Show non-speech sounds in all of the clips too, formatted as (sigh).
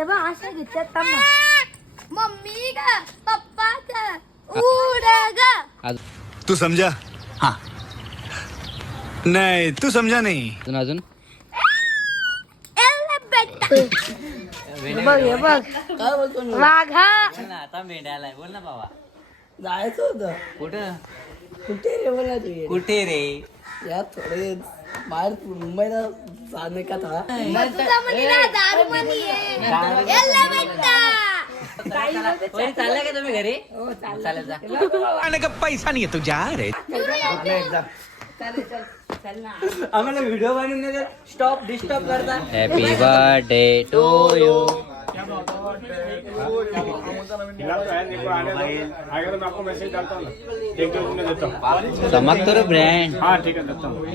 तेव्हा असं घेतल्यात त्यांना मम्मी का पप्पा का उड ग. अजून तू समझा हाँ. नहीं तू समझा नहीं. अजून एल बेटा. हे बघ. हे बघ वाघा आता मेंढ्या आलाय बोल ना बाबा. जायचं होतं. कुठं? कुठे रे बोला तू कुठे रे? या थोडे बाहेर मुंबईला जाणे का था? चाललाय का तुम्ही घरी? चालेल जा. आने का पैसा नहीं है तू जा रे. आम्हाला व्हिडिओ बनवून स्टॉप डिस्टर्ब करता. हॅपी बर्थडे टू यू आएगा तो हूँ हूँ ब्रँड हाँ ठीक है देता हूँ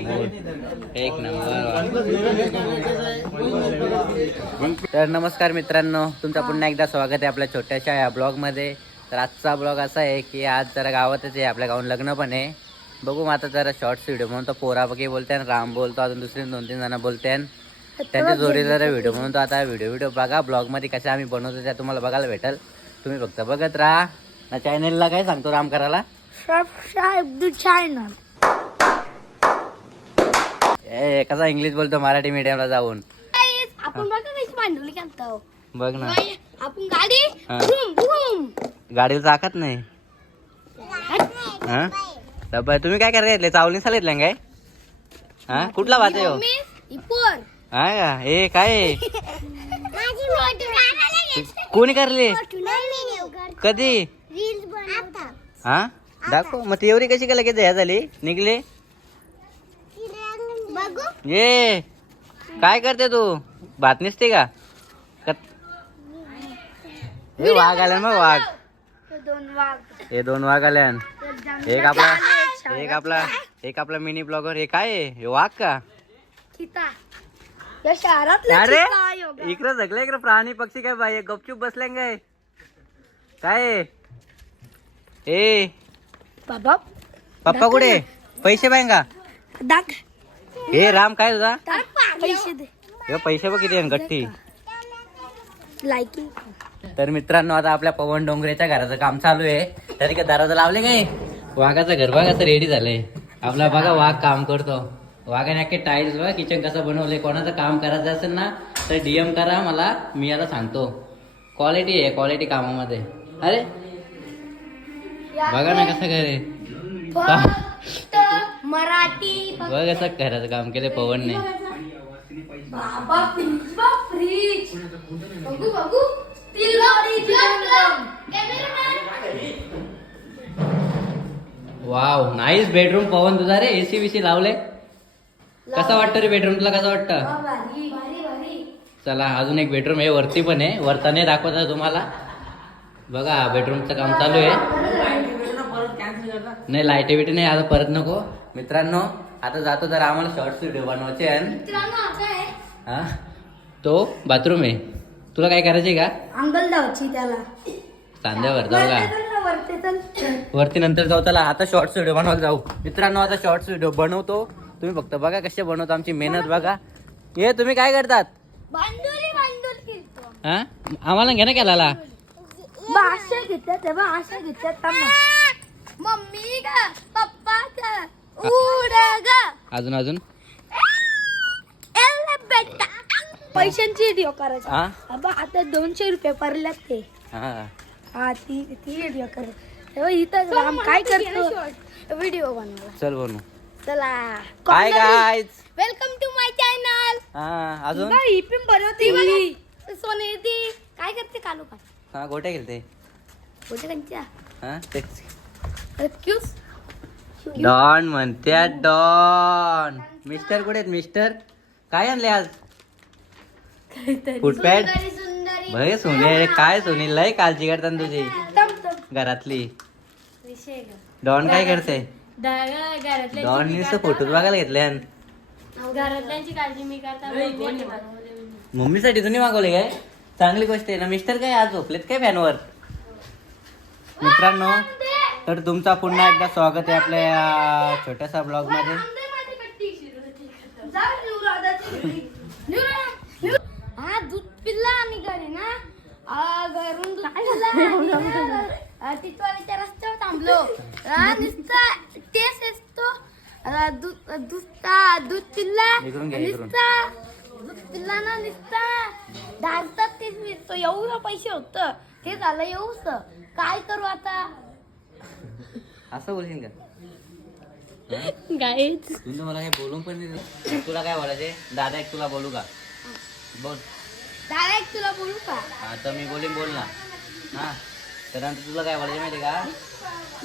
एक नंबर. तर नमस्कार मित्रांनो तुमचं पुन्हा एकदा स्वागत आहे आपल्या छोट्याशा या ब्लॉगमध्ये. तर आजचा ब्लॉग असा आहे की आज जरा गावातच आहे आपल्या गावात लग्न पण आहे. बघू मग आता जरा शॉर्ट्स व्हिडिओ म्हणून तो पोरा बघी बोलते आणि राम बोलतो अजून दुसरे दोन तीन जण बोलते त्यांच्या जोडी जरा व्हिडिओ म्हणून तो आता व्हिडिओ व्हिडिओ बघा. ब्लॉगमध्ये कशा आम्ही बनवतो त्या तुम्हाला बघायला भेटेल. तुम्ही फक्त बघत राहा. ना चॅनेलला काय सांगतो राम करायला? सबस्क्राईब टू चॅनल ए कसा इंग्लिश बोलतो मराठी मीडियमला जाऊन? आपण बघा कशी मांडवली करतो. बघ ना. आपण गाडी हा. गाडीला चाकत नाही. हा? डब्बा तुम्ही काय करायला घेतले चावली साल घेतल्या काय हा? कुठला भात आहे हो? मम्मी इपोर हा का हे काय? आहे? माझी मोठी कोणी करले कधी? हा? दाखव. मग ती एवढी कशी काय लगेच ह्या झाली? निघले? बघू. ये. काय करते तू? भात निसते का? हे वाघ आल्या मग वाघ. हे दोन वाघ. आल्या एक आपला एक आपला एक आपला मिनी ब्लॉगर. हे काय? आहे हे वाघ का? या शहरात अरे इकडं झगलं इकडं प्राणी पक्षी काय बाई? गपचूप बसले काय? काय? ए. बाबा पप्पा कुठे? पैसे पाहिजे का दाख. हे राम काय तुझा? पैसे दे. हे पैसे बघ किती आहे गट्टी. लायकी. तर मित्रांनो आता आपल्या पवन डोंगरेच्या घराचं काम चालू आहे. तरी का दरवाजा लावले काय? वाघाचं घर बघा रेडी झालंय आपला बघा वाघ काम करतो. अख्खे टाईल्स बघा किचन कसं बनवलंय कोणाचं काम करायचं असेल ना तर डीएम करा मला मी आता सांगतो. क्वालिटी आहे क्वालिटी कामामध्ये. अरे? बघा ना कसं फक्त मराठी बघ कसं घराचं काम केलं पवनने. वाव नाईस बेडरूम पवन तुझा रे एसी बीसी लावले कसा वाटतं रे बेडरूम तुला कसं वाटतं? भारी भारी भारी. चला अजून एक बेडरूम आहे वरती पण आहे. वरताने दाखवत आहे तुम्हाला. बघा बेडरूमचं काम चालू आहे. नाही लाइट बिटी नाही आता परत नको. मित्रांनो आता जातो तर आम्हाला शॉर्ट्स व्हिडिओ बनवायचे आहे. हा? तो बाथरूम आहे. तुला काय करायचे का? अंगल धावची त्याला. सांध्यावर जाऊ का? वरती नंतर जाऊ त्याला आता शॉर्ट्स व्हिडिओ बनवायला जाऊ. मित्रांनो आता शॉर्ट्स व्हिडिओ बनवतो. तुम्ही फक्त बघा कसे बनवतो आमची मेहनत बघा. हे तुम्ही काय करतात? हा? आम्हाला घे ना केला तेव्हा घेतल्यात त्यांना मम्मी का पप्पा का उड ग. अजून अजून? पैशांची व्हिडिओ करायचा. हा अबा आता दोनशे रुपये पडल्यात ते. हा. हा ती ती व्हिडिओ कर तेव्हा इथं काय करतो? व्हिडिओ बनवला चल बनू चला. काय guys welcome to my channel हा अजून? ही पण बनवते ही. सोनेती काय करते कालू का हा गोट्या कंच्या हा तेच क्यूस. डॉन म्हणत्या डॉन. मिस्टर कुठे आहेत मिस्टर? काय आणले आज? सुंदरी भय सोने काय सोनी? लय काळजी करतात तुझी. घरातली. विषय डॉन काय? करते? घरातल्या डॉन नुसतं फोटोज बघायला घेतले घरातल्यांची काळजी मी करता मम्मीसाठी तुम्ही मागवले काय? चांगली गोष्ट आहे ना. मिस्टर काय आज झोपलेत काय फॅनवर? मित्रांनो तर तुमचा पुन्हा एकदा स्वागत आहे आपल्या या छोट्याशा ब्लॉगमध्ये. हा दूध पिल्ला आणि घरी ना. आ, घरून टिटवाळीच्या रस्त्यावर थांबलो. नुसतं तेच असतो. आ, दूध पिल्ला. नुसता दूध पिल्ला ना नुसता धारतात तेच मिळतो एवढं पैसे होत. ते झालं एवढंच काय करू आता? असं बोलशील का? (laughs) गाईच. तुम्ही मला काही बोलून पण नाही दिलं. तुला काय बोलायचे दादा एक तुला बोलू का? बोल. डायरेक्ट तुला बोलू का? हा तर मी बोलीन बोल ना. हा तर नंतर तुला काय बोलायचं माहिती का?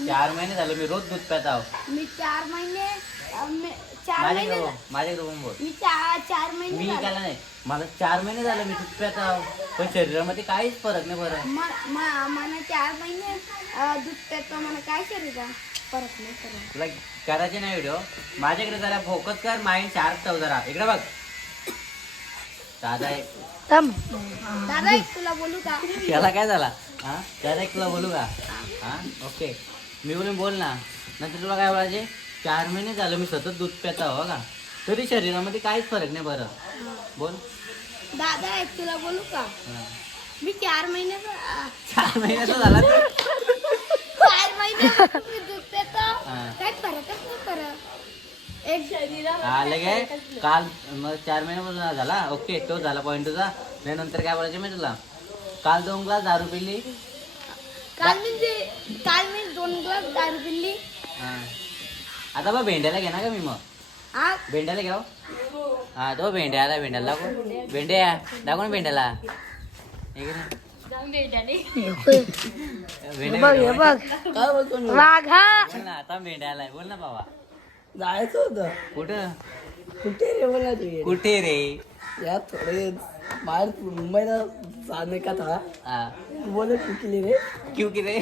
चार महिने झाले मी रोज दूध पित आहो. मी चार महिने अ, मी- चार महिने बोल. मी चार चार महिने झाले. त्याला नाही. मला चार महिने झाले मी दूध पित आहो. पण शरीरामध्ये काहीच फरक नाही बरं. म- म- मला चार महिने अ, दूध पेतो मला काय शरीर परत नाही करत तुला करायचे नाही व्हिडिओ माझ्याकडे जरा फोकस कर माइंड शार्प ठेव जरा. इकडे बघ. दादा एक थांब. दादा एक तुला बोलू का? त्याला काय झाला? हा? दादा एक तुला बोलू का? हा? ओके. मी बोलून बोल ना. नंतर तुला काय बोलायचे? चार महिने झालं मी सतत दूध पिता हो का? तरी शरीरामध्ये काहीच फरक नाही बरं. बोल. दादा एक तुला बोलू का. मी चार महिने चार महिन्याचा झाला. चार महिने मी दूध पेतो. काय फरकच हा लगे काल मग चार महिन्यापासून झाला? ओके तो झाला पॉईंट तुझा. नाही नंतर काय बोलायचं मी तुला? काल दोन ग्लास दारू पिली. काल मी जे- काल मी दोन ग्लास दारू पिल्ली हा. आता बघ भेंड्याला घे ना का मी मग. हा भेंड्याला घ्या हो. हा. तो भेंड्या आला भेंड्याला दाखव. भेंड्या दाखव ना भेंड्याला. हे घे ना. भेंड्या बघ. हे. बघ काय बोलतो मी वाघा. बोल ना आता भेंड्या आलाय. बोल ना बाबा जायचं होतं. कुठं? कुठे रे बोला तू ये? कुठे रे? यार थोडे बाहेर मुंबईला जाने का था हा. बोले चुकली रे. क्यों की रे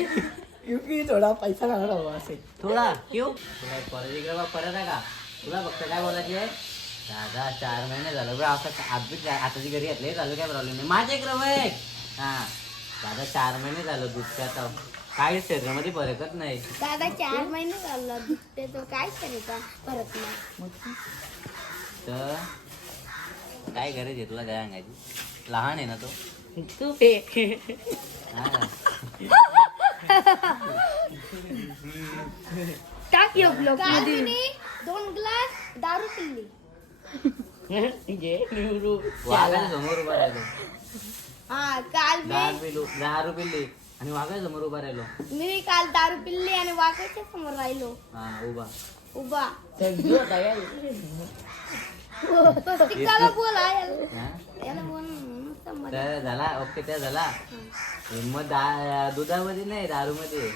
क्योंकि थोडा पैसा लागणार हवा असे. थोडा? क्यों? तुला परत इकडे बघ परत आहे का? तुला फक्त काय बोलायची आहे? दादा चार महिने झालं बरं आता आधी आताची घरी घातले झालं काय प्रॉब्लेम नाही. माझ्या इकडे बघ. हा. दादा चार महिने झालं दूध काही शरीरामध्ये फरकच नाही? दादा चार महिने झाला. दूध पेतो काय करायचा परत नाही तर काय गरज आहे तुला काय सांगायची? लहान आहे ना तो? तू हा. टाक यो ब्लॉग दोन ग्लास दारू पिल्ली समोर उभा हा काल दहा मी रुपये पिल्ली आणि वाघाच्या समोर उभा राहिलो. मी काल दारू पिल्ली आणि वाकाच्या समोर राहिलो. हा उभा. उभा. बोला याला बोल. तर झाला ओके त्या झाला. हिंमत दा दुधामध्ये नाही दारू मध्ये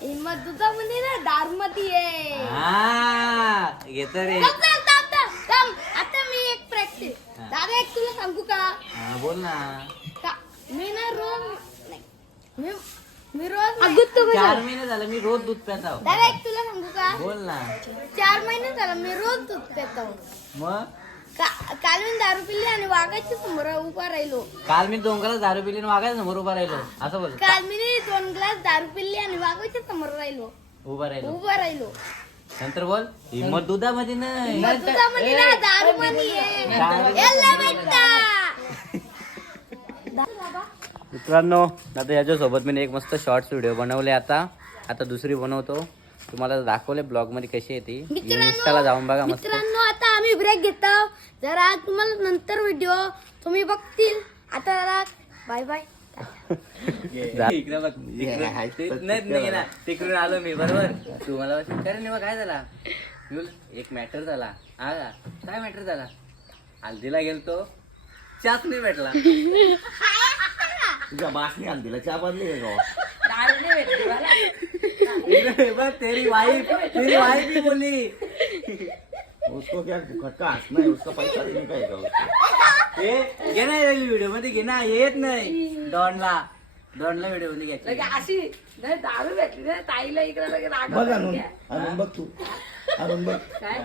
हिम्मत दुधामध्ये ना दारू मध्ये आहे. हा घेतो रे. थांब, थांब, थांब, थांब, थांब. आता मी एक प्रॅक्टिस. दादा एक तुला सांगू का? हा बोल ना. का- मी ना रोज. मी मी रोज नाही. चार महिने झाले मी रोज दूध पित आहो. दादा एक तुला सांगू का? बोल ना. चार महिने झालं मी रोज दूध पितो मग? का- काल मी दारू पिल्ली आणि वाघाच्या समोर उभा राहिलो. काल मी डोंगराला दारू पिली आणि वाघाच्या समोर उभा राहिलो. असं बोल. काल मी दोन ग्लास दारू पिल्ली आणि वाघाच्या समोर राहिलो. उभा राहिलो. उभा राहिलो. नंतर बोल. हिंमत दुधामध्ये नाही. मग दुधामध्ये ना दारू याला भेटता. मित्रांनो आता याच्यासोबत मी एक मस्त शॉर्ट्स व्हिडिओ बनवले आता. आता दुसरी बनवतो. तुम्हाला दाखवले ब्लॉगमध्ये कशी आहे ती. इंस्टाला जाऊन बघा मस्त. मित्रांनो आता आम्ही ब्रेक घेतो. जरा तुम्हाला नंतर व्हिडिओ तुम्ही बघतील. आता (laughs) बाय बाय नाही नाही ना तिकडून आलो मी बरोबर? तू मला वाटलं, (laughs) काय झाला? एक मॅटर झाला. हा का? काय मॅटर झाला? हल्दीला गेलतो. चहाच नाही भेटला. (laughs) तुझ्या बासनी आली तिला चहा बांधली का गावात इकडे बघ, तेरी वाईफ तेरी वाईफ ही उसको क्या खटका हंसना है उसका पैसा देने का है उसको. घे ना व्हिडिओमध्ये घे ना येत नाही. डॉनला डॉनला व्हिडिओमध्ये घ्यायची अशी नाही दारू भेटली ना ताईला इकडे लगे राग बघ आणून आणून बघ तू. आणून बघ. काय?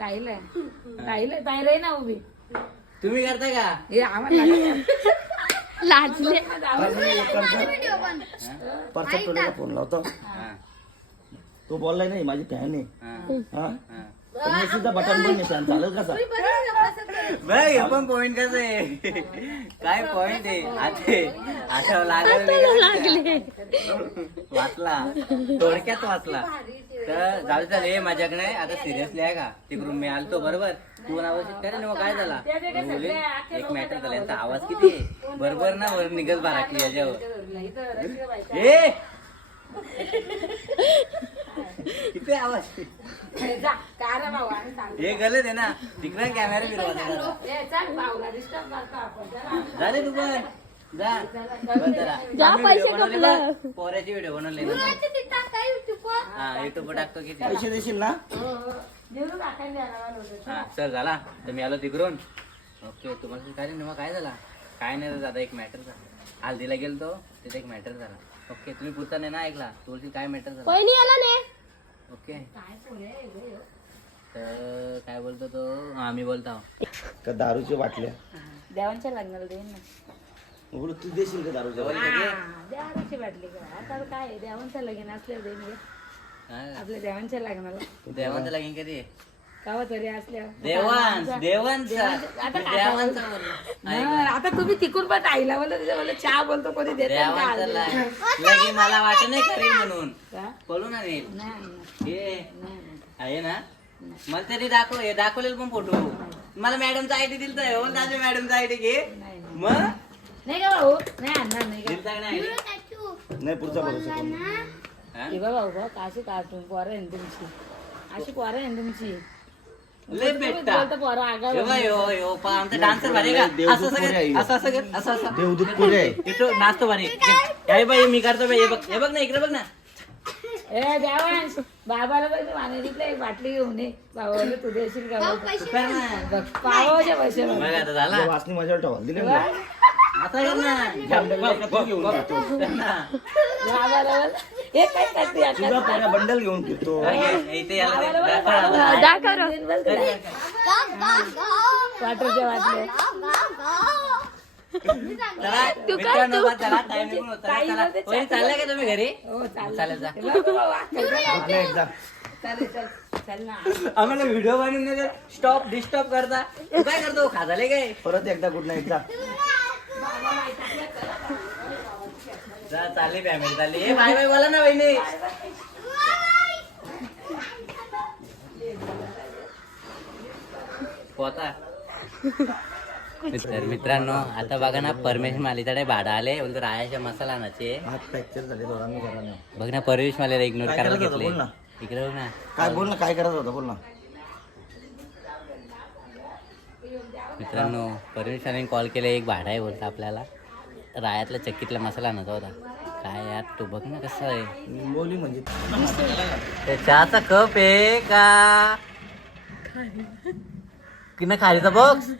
ताईला. ताईला ताईला आहे ना उभी. तुम्ही करता का? हे आम्हाला लाजले. टोलेला फोन लावतो. हा, तो बोललाय नाही माझी फॅन आहे. हा, हा हा. मेसीचं बटन पण येतं चालेल कसा बघ हे पण पॉइंट कसं आहे? काय पॉइंट आहे? आता आता लागले वाचला. थोडक्यात वाचला. तर जाऊ दे चालेल माझ्याकडे आता सिरियसली आहे का? तिकडून मी आलतो बरोबर? तू नाव करे ना मग काय झाला? एक मॅटर झाला यांचा आवाज किती आहे? बरोबर ना वर निघत बाराकली याच्यावर. ए! (laughs) किती आवाज हे गलत आहे ना. तिकडे कॅमेरा फिरवा झाले तू पण. जा. बघ. पोऱ्याचे व्हिडिओ बनवले. ना. हा युट्यूब टाकतो किती पैसे देशील ना? हा चल. झाला. तर मी आलो तिकडून. ओके तुम्हाला काय नाही मग काय झाला? काय नाही रे दादा एक मॅटर झाला. हल्दीला गेलतो तिथे एक मॅटर झाला. ओके तुम्ही पुढचा नाही ना ऐकला. तुळशी काय मॅटर झाला? पहिली आला ने ओके. तर काय बोलतो तो? हा मी बोलतो. का दारूच्या बाटल्या? देवांच्या लग्नाला देईन ना. बोलू तू देशील का दारूच्या बाटल्या? देवाची वाटली का आता काय आहे, देवांचं लग्न असल्यावर देईन. हा, आपल्या देवांच्या लग्नाला. देवांचं लागेल कधी? कावा तरी देवांच देवांचा आता मी देवांचा बोललो. हा, आता तुम्ही तिकून पण आईला बोलतो तिच्या बोलतो चहा बोलतो कोणी देत देवांचा लाग- लगी मला वाटत नाही करेल म्हणून. का? बोलू ना नाही नाही, हे नाही, नाही. आहे ना? मला तरी दाखव हे दाखवलेलं पण फोटो. मला मॅडमचा आयडी दिलता हो दादा मॅडमचा आयडी घे. नाही, नाही. मग? नाही का भाऊ? नाही आणणार नाही का? दिलता का नाही ID? नाही पुढचा भरोसा करू. भाऊ अशी कार्टून पोरं आहे ना तुमची अशी पोरं आहे ना तुमची लय बेटा. बोलतो पोरं आमचा डान्सर भारी का? देवदूत असं असं पुढे आहे. कर, असं असं कर, असं असं देवदूत पुढे आहे. इथं नाचतो भारी. हे बाई मी करतो बाई हे बघ हे बघ ना इकडे बघ ना. ए देवांश बाबाला बघ वाणीतलं एक बाटली घेऊन ये. बाबा बोलले तू देशील का? बघ पैसे बघ. बघ आता झाला. तुझ्या वासनी माझ्यावर ठेवा दिले ना. आता ना हे काय करते आता? बंडल घेऊन इथे याला दे. दाखव दाखव. मित्रांनो, बा, चला, time निघून होत. चला. वहिनी, चालल्या का तुम्ही घरी? हो चालेल जा. आम्हाला व्हिडिओ बनवून स्टॉप डिस्टर्ब करता. तू काय करतो? खाजाले काय? परत एकदा कुठं एकदा जा. चालली फॅमिली चालली. ए बाय बाय बोला ना बहिणी पोता. मित्र मित्रांनो आता बघा ना परमेश मालिकडे भाडा आले. बोलतो रायाच्या मसाला आणायचे हात फ्रॅक्चर झाले दोघांनी करा नाही बघ ना परवेश मालेला इग्नोर करायला? घेतले बोल ना. इकडे बघ ना. काय बोल ना काय करत होता बोल ना. मित्रांनो परमेशाने कॉल केला एक भाडा आहे बोलता आपल्याला. रायातला चक्कीतला मसाला आणायचा होता. काय यार तू बघ ना कसं आहे. बोली म्हणजे. ते चहाचा कप आहे का? कि ना खालीचा बॉक्स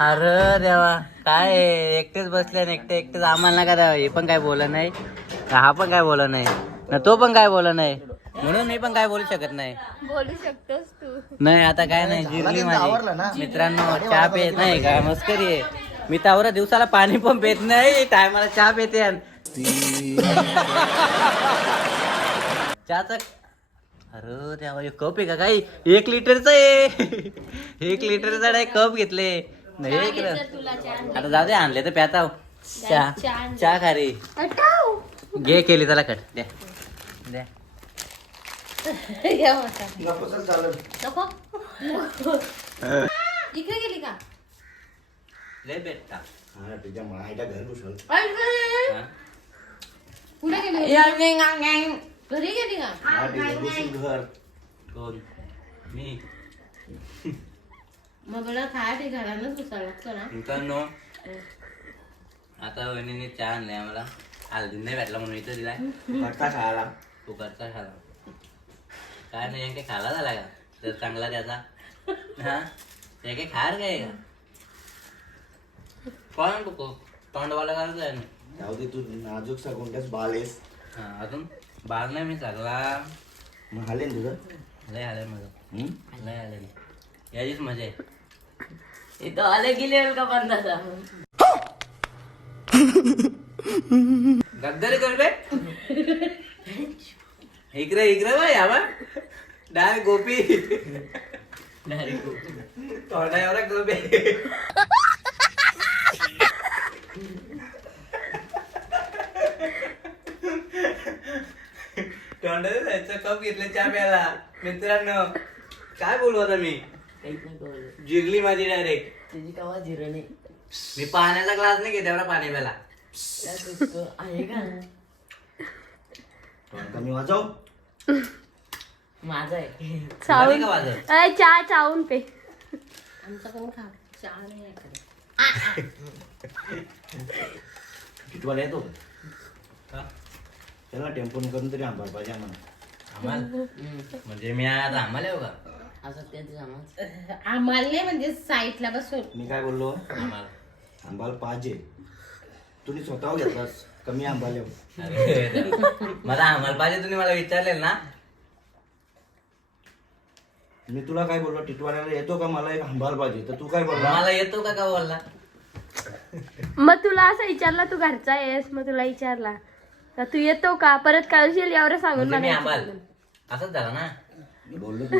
अरे देवा काय? एकटेच बसले आणि एकटे एकटेच आम्हाला नका द्यावं. हे पण काय बोलत नाही. हा पण काय बोलत नाही. ना तो पण काय बोलत नाही. म्हणून मी पण काय बोलू शकत नाही. बोलू शकतोस तू. नाही आता काय नाही जिरली आवरला ना? माझी मित्रांनो चहा पेत नाही काय मस्करी आहे. मी तावरा दिवसाला पाणी पण पेत नाही टायमाला चहा पेते चहाचा अरे देवा हे कप आहे का काही? एक लिटरचा आहे. एक लिटरचा आहे कप घेतले. नाही आता जाऊ दे आणले तर प्याता चहा चहा. चहा खा रे. घे केली त्याला कट. द्या. द्या. (laughs) नको चल चालेल नको? इकडे गेली का? लय बेटा. हा तुझ्या मायला घर घुसलं हा? कुठे गेली? घरी गेली का? हा घर. कोण? मी. मग मला खाया ते घरानच घुसावं लागतं ना मित्रांनो आता वहिनीने चहा आणलाय आम्हाला. हल्दी नाही भेटला म्हणून इथं दिलाय. घरचा खायला तू करता खाला काय नाही काही खाला झाला का? तर चांगला त्याचा. हा? काही खार काय का? कोण तू तोंडवाला करायचं आहे ना. जाऊ दे तू कोणत्याच बाल आहेस. हा अजून बाग नाही मी सगळा. मग हालेन तुझं? लय आलंय माझं. हम्म? लय आलंय याचीच मजा आहे. इथं आले गेले का बंदाचा गद्दारी करबे इकडे इकडे बाय यावा डाय गोपी। तोंडा एवढा गप। जायचं कप घेतलं चहा प्यायला मित्रांनो काय बोलू आता मी? काहीच नाही कळलं जिरली माझी डायरेक्ट कावा मी पाण्याचा ग्लास नाही घेत एवढा पाणी प्यायला आहे का? कमी वाजव. माझा आहे. झाली का वाजत? अय, चहा चावून पे. आमचा पण खा. चहा नाही आहे इकडे. कितवाला येतो? का? त्याला टेम्पोन करून तरी आंबा पाहिजे आम्हाला. आम्हाला? म्हणजे मी आता आम्हाला येऊ का? असं त्यांचं सामान आम्हाला नाही म्हणजे साईटला बसून. मी काय बोललो? आम्हाला. आंबाला पाहिजे. तुम्ही स्वतः घेतलास. कमी आंबा लेव अरे मला आम्हाला पाहिजे तुम्ही मला विचारलेल ना. मी तुला काय बोललो टिटवाल्याला येतो का? मला एक आंबाला पाहिजे. तर तू काय बोलला? मला येतो का का बोलला? मग तुला असं विचारला तू घरचा आहेस मग तुला विचारला. का तू येतो का? परत कळशील यावर सांगून म्हणजे मी मला आंबाल. विचारलं. असंच झालं ना. मी बोललो की.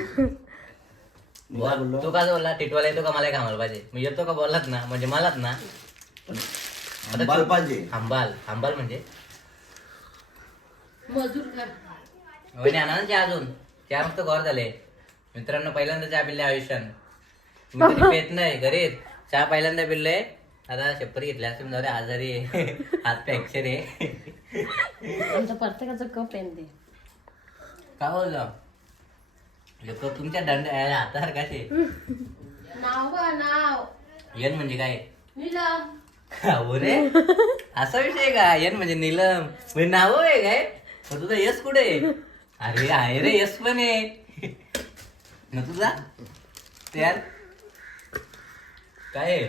मी काय बोल, बोललो? तू का बोलला? टिटवाला येतो का? मला एक आम्हाला पाहिजे. मी येतो का? बोललात ना. म्हणजे मलाच ना. आंबाला पाहिजे. आंबाल आंबाल म्हणजे? मजूर कर वहिनी आणा ना चहा अजून. चहा मस्त गौर झाले. मित्रांनो पहिल्यांदा चहा पिल्ले आयुष्यात. मी कधी (laughs) पेत नाही घरीच. चहा पहिल्यांदा पिल्ले आता शप्पर घेतल्या असते जाऊ दे, आजारी आहे. (laughs) हात फ्रॅक्चर आहे. आमचा प्रत्येकाचा कप आहे ते. का बोललो? लोक तुमच्या दंड हातावर कसे? नाव नाव. येन म्हणजे काय? निलम. हो रे असा विषय आहे का येन म्हणजे नीलम म्हणजे नाव आहे काय मग तुझा यश कुठे आहे? अरे आहे रे यश पण आहे न तुझा त्यार काय आहे?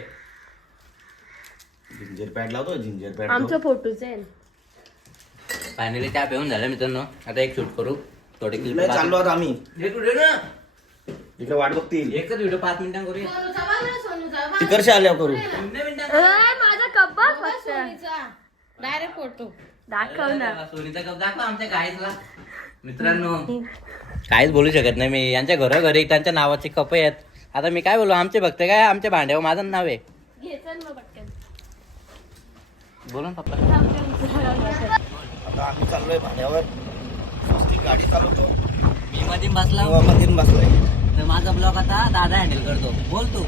जिंजर पॅड लावतो जिंजर पॅड आमचं फोटोच आहे फायनली चहा पिऊन झालं मित्रांनो आता एक शूट करू थोडे clip इकडे चाललो आता आम्ही एक व्हिडिओ ना इकडे वाट बघतील एकच व्हिडिओ पाच मिनिटां करूया सोनूचा बघ ना सोनूचा बघ. तिकडच्या आल्यावर करू मिनिटां अय, माझा कप बघ बघ फक्त सोनीचा. डायरेक्ट फोटो दाखव ना. सोनीचा कप दाखवा आमच्या गाईजला. मित्रांनो. काहीच बोलू शकत नाही मी. यांच्या घरोघरी त्यांच्या नावाचे कप आहेत. आता मी काय बोलू? आमचे भक्त काय? आमच्या भांड्यावर माझं नाव आहे. घे चल मग पटकन. बोला ना पप्पा आता आम्ही चाललोय भाड्यावर. स्वस्तिक गाडी चालवतो. मी मध्ये बसला. तेव्हा मधीन बसलोय. तर माझा ब्लॉग आता दादा हँडल करतो. बोल तू.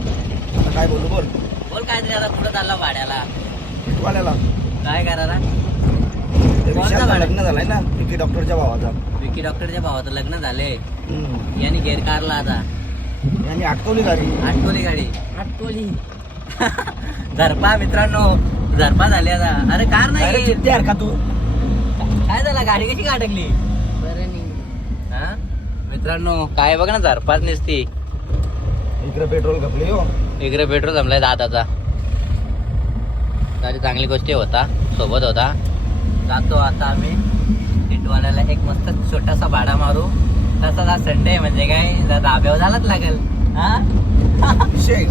आता काय बोलू बोल. बोल काय तरी आता पुढे चालला भाड्याला. वाल्याला. काय करायला विशालचं भाडा? लग्न झालंय ना विकी डॉक्टरच्या भावाचा. विकी डॉक्टरच्या भावाचं लग्न झाले हम्म. यांनी घेर कारला आता. यांनी अटकवली गाडी. आटकोली गाडी. आटकोली (laughs) झरपा मित्रांनो झरपा झाली आता. अरे कार अरे नाही चित्ते का तू? काय झालं? गाडी कशी का अडकली बरं नाही. हा? मित्रांनो काय बघ ना झरपाच नसती. इकडे पेट्रोल घपले हो. इकडे पेट्रोल जमलाय दादाचा. गाडी चांगली गोष्टी होता सोबत होता. जातो आता आम्ही टिटवाल्याला एक मस्त छोटासा भाडा मारू. तसा हा संडे म्हणजे काय धाब्यावर झालाच लागेल. हा?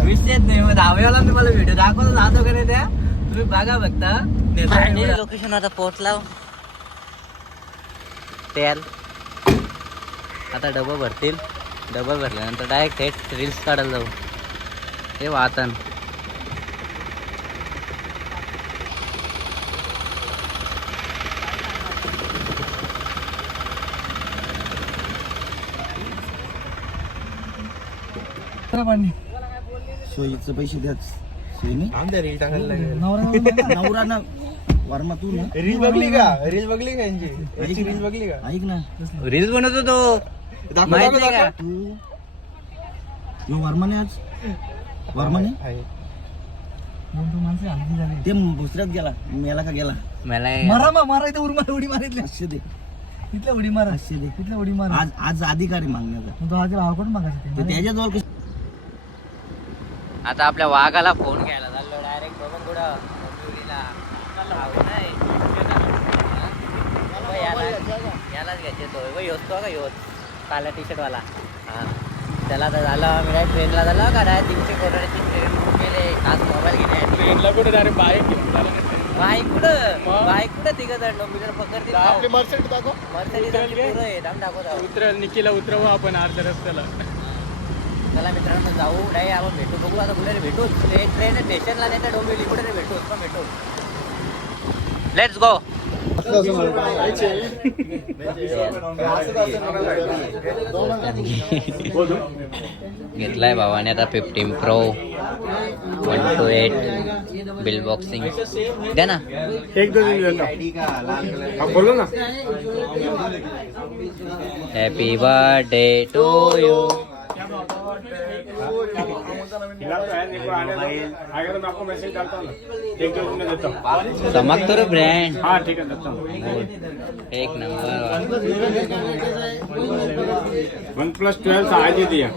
विषयच नाही मग धाब्यावाला मी मला व्हिडिओ दाखवतो जातो का त्या तुम्ही बघा बघता लोकेशन आता पोहोचला तेल. आता डबं भरतील. डबं भरल्यानंतर डायरेक्ट थेट रील्स काढायला जाऊ. हे वाहतन सोयीचे पैसे द्याच. सोयीने नवरा (laughs) ना वर्मा तू ना? रील बघली का? रील बघली का यांची? यांची रील बघली का? ऐक ना. बनवतो तो दाखव, माहीत दाखव, नाही का? दाखव. तू यो वर्माने आज? वर्माने? आहे. ते दुसऱ्यात गेला. मेला का गेला? मला मारा मारा इथे उडी उडी मारितली पाचशे दे. तिथल्या उडी मारा. पाचशे दे. तिथल्या उडी मारा. आज आज अधिकारी मागण्याचा. तर त्याच्याजवळ कशी आता आपल्या वाघाला फोन घ्यायला चाललो डायरेक्ट बघून कुठं. हा? यालाच घ्यायचे तो. तो का? ह्योच काला टी शर्ट वाला. हा. त्याला तर झालं मी काय ट्रेनला झालं का? डायरेक्ट तीनशे कोटाची ट्रेन बुक केले. आज मोबाईल घेण्यासाठी ट्रेनला कुठे? डायरेक्ट बाईक घेऊन. बाईक कुठं? मग? बाईक कुठं तिघ जण? डोंबिवलीला पकडतील आपली मर्सिडीज दाखव. घे. पोरं आहे, दाखवतो. उतरेल निकीला उतरवू आपण अर्ध्या रस्त्याला. चला मित्रांनो जाऊ. नाही आपण भेटू. बघू आता कुठे भेटू. ट्रेन स्टेशनला नाही तर डोंबिवली. कुठे रे भेटू? पण भेटू. लेट्स गो घेतलाय भावाने आता fifteen pro one two eight bill boxing द्या ना. एक दिन बोलो ना. हॅपी बर्थडे टू यू फिलहाल तो है नहीं को आने दो आएगा तो मैं आपको मैसेज डालता हूँ ना एक दो दिन में देता हूँ चमकतो रे ब्रँड हाँ ठीक है देता हूँ। एक नंबर। वन प्लस ट्वेल्व आज ही दिया।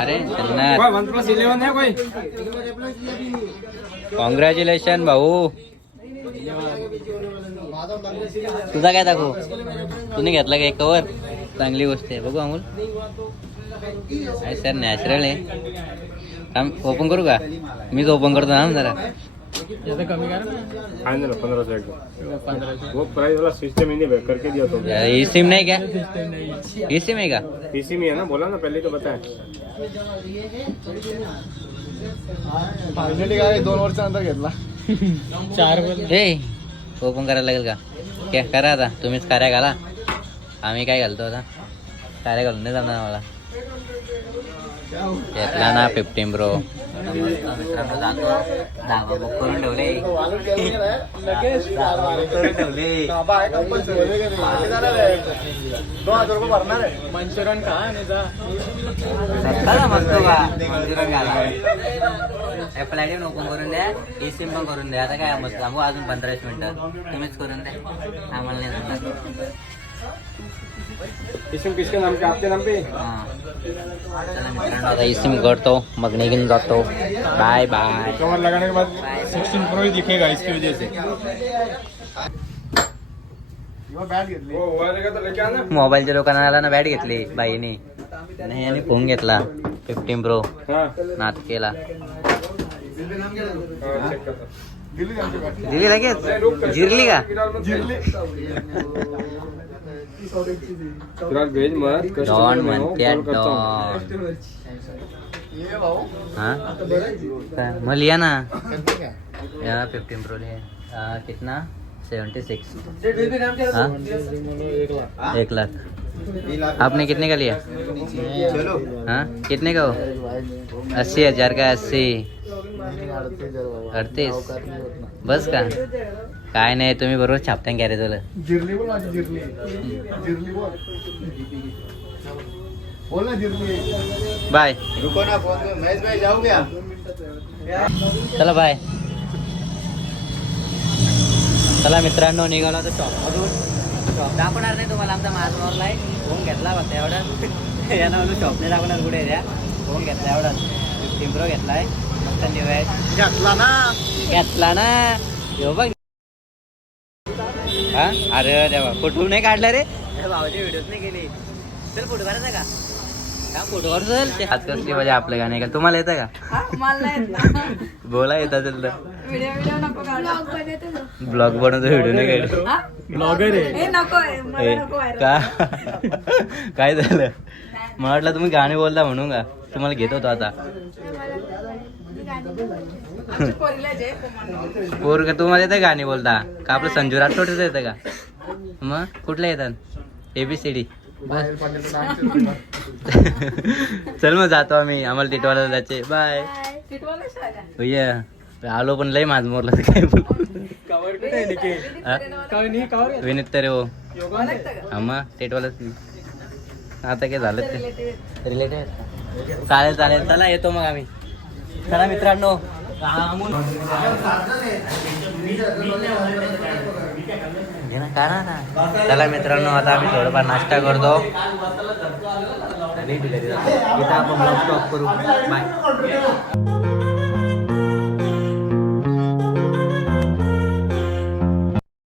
अरे चन्नर कोई वन प्लस इलेवन है कोई? कॉंग्रॅच्युलेशन भाऊ तुझा काय दाखवू? तुम्ही घेतला का एक कवर चांगली गोष्ट आहे. बघू अमोल. आहे सर नॅचरल आहे. काम ओपन करू का? मीच ओपन करतो ना जरा. आने लो पंद्रह सौ एक. वो प्राइस वाला सिस्टम ही नहीं करके दिया तो. ई सिम नाही का? ई सिम आहे का? इसी में है ना बोला ना पहले ही तो बताया फायनली काय दोन वर्षानंतर घेतला. ए ओपन करायला लागेल का? क्या करा आता तुम्हीच कार्या घाला. आम्ही काय घालतो आता? कार्या घालून नाही जाणार मला घेतला ना फिफ्टीन ब्रो मित्रांनो जातो धाबा बुक करून ठेवले करून ठेवले दोन भरणार आहे मंचुरियन खा आणि म्हणतो का मंजुरात घाला ऍपल ओपन करून द्या ई सिम पण करून द्या आता काय मस्त थांबू अजून पंधरा मिनिटं तुम्हीच करून द्या आम्हाला नाही जमणार. इसी किसके नाम पे? आपके नाम पे? हा. आता करतो मग निघून जातो बाय बाय कवर लगाने के बाद सिक्सटीन प्रो ही दिखेगा इसकी वजह से। तो लेके आना। मोबाईलच्या दुकानाला ना बॅट घेतली बाईने नाही। आणि फ़ोन घेतला फिफ्टीन प्रो हाँ। नात केला हाँ, दिल्ली दिली लगेच जिरली का? फ़िलहाल भेज मत डॉन में हो, हूँ। डॉन हा? काय? लिया ना? या फिफ्टीन प्रो लिया कितना? सेवेंटी सिक्स हाँ? एक लाख। आपने कितने का लिया? हाँ? कितने का हो? अस्सी हज़ार का अस्सी। अडतीस। बस का? काय नाही तुम्ही बरोबर छापतान घ्या रे तुला जिरली बोल माझी जिरली. जिरली बोल. बोल ना जिरली. बाय. रुको ना फोन महेश भाई जाऊ क्या? चला बाय. चला मित्रांनो निघालो तर शॉपमधून शॉप दाखवणार नाही तुम्हाला आमचा महात्मावरला आहे. फोन घेतला फक्त एवढा. यानं म्हणून शॉप नाही दाखवणार कुठे द्या. फोन घेतला एवढा. फिफ्टीन प्रो घेतला आहे मस्त डिवाइस घेतला ना. घेतला ना. ह्यो बघ हा? अरे देवा फोटो नाही काढला रे? भावाचे नाही केले. चल फोटो काढायचा का? हा आज कसली आपलं गाणे का तुम्हाला येतं का? बोला येतं असेल तर. ब्लॉग बनवतो व्हिडिओ नाही काढ ब्लॉगर आहे. का? काय झालं? मला वाटलं तुम्ही गाणे बोलता म्हणून का? तुम्हाला घेत होतो आता. पोर का तुम्हाला येतं गाणे बोलता? का आपलं संजू राठोडच येतं का? मग कुठलं येतात? एबीसीडी चल मग जातो आम्ही. आम्हाला टिटवाला जायचे बाय भैया आलो पण लय माझ मोरला काय बोल? विनीत तरे हो. हा मग टेटवालाच. आता काय झालं ते? रिलेटेड चालेल चालेल. चला येतो मग आम्ही. चला मित्रांनो. चला मित्रांनो आता आम्ही थोडंफार नाश्ता करतो. इथं आपण स्टॉप करू. बाय